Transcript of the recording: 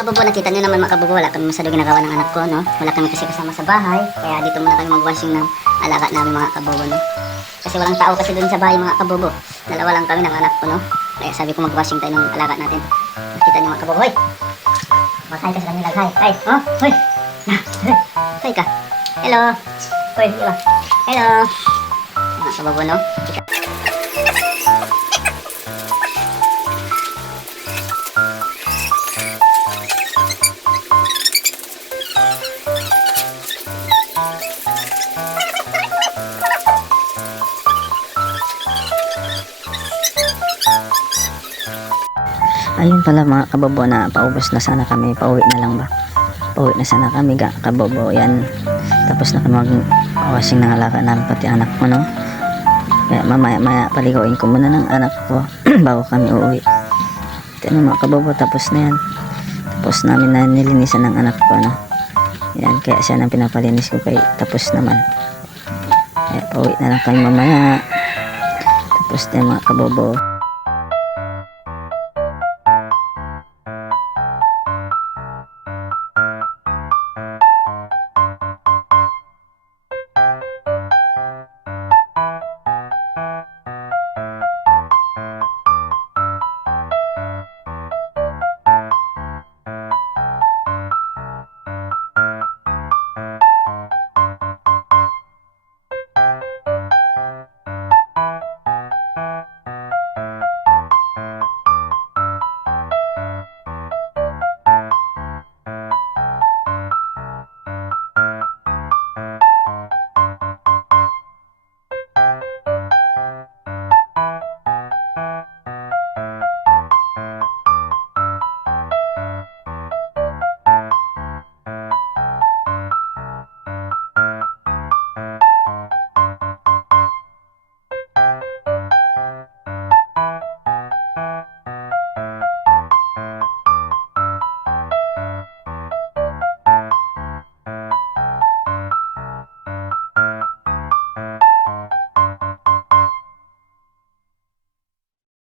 Kabobo, nakita nyo naman mga kabobo, wala kami masyado ginagawa ng anak ko, no? Wala kami kasi kasama sa bahay, kaya dito muna kami mag-washing ng alaga namin mga kabobo, no? Kasi walang tao kasi dun sa bahay mga kabobo. Dalawa lang kami ng anak ko, no? Kaya sabi ko mag-washing tayo ng alaga natin. Nakita nyo mga kabobo, hoy! Mag-hi ka sa kanila, hi! Hi! Oh! Hoy! Hoy ka! Hello! Hoy, di ba? Hello! Mga kabobo, no? Ayun pala mga kabobo, na paubos na sana kami, pauwi na lang ba, pauwi na sana kami kabobo. Yan, tapos na kami mag-washing ng alaga namin, pati anak ko, no? Kaya mamaya paligawin ko muna ng anak ko bago kami uuwi. Ito na mga kabobo, tapos na yan. Tapos namin na nilinisan ng anak ko, no? Yan, kaya siya nang pinapalinis ko, kay tapos naman. Kaya pauwi na lang kami mamaya. Tapos na mga kabobo.